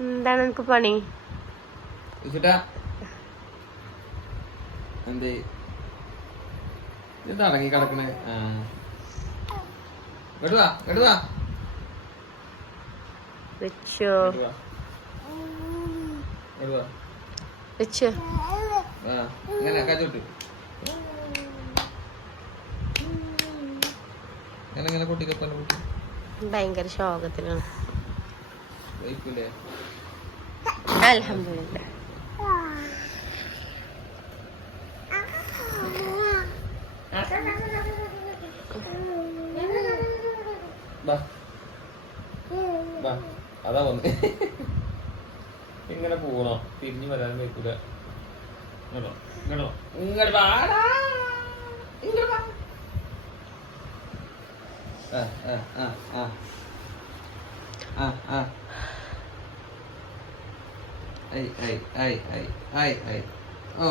എന്താണ് എനിക്ക് പണി? കിടക്കണേ? വെച്ചോ. വെച്ചോ. ഇങ്ങനെ കച്ചോട്ട് ഭയങ്കര ശോകത്തിലാണ്. അതാ വന്ന്. ഇങ്ങനെ പോകണോ തിരിഞ്ഞു വരാൻ വയ്ക്കൂല ഇങ്ങോട്ടോ ഇങ്ങോട്ടോ. ഇങ്ങോട്ട് വാടാ ഇങ്ങോട്ട് വാ. ആ ആ ആ ആ. ആ ആ. ഐ ഐ ഐ ഐ ഐ ഐ. ഓ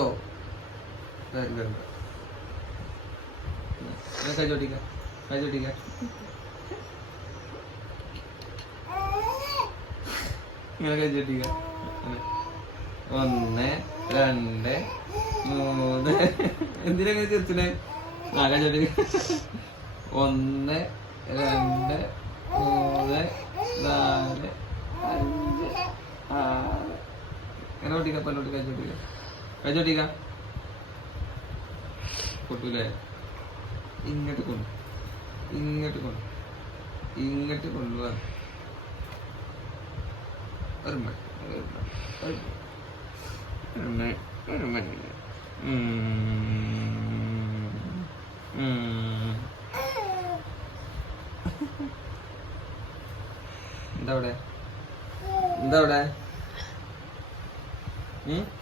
ഒന്ന് രണ്ട് മൂന്ന്. എന്തിനാ ചെറുത്തിനെ? ആ കൈ ചോട്ടിക്ക. ഒന്ന് രണ്ട് മൂന്ന് നാല് അഞ്ച് ആറ് എന്നെ ഒട്ടിക്ക പല്ലോട്ട് കൈ ചോട്ടിക്ക കൈ ചോട്ടിക്ക പൊട്ടൂലേ? ഇങ്ങോട്ട് കൊണ്ടു. ഇങ്ങോട്ട് കൊണ്ടു. ഇങ്ങോട്ട് കൊണ്ടുപോവാ ഒരു മണി ഒരു മണി. എന്താ അവിടെ? എന്താ അവിടെ? 嗯？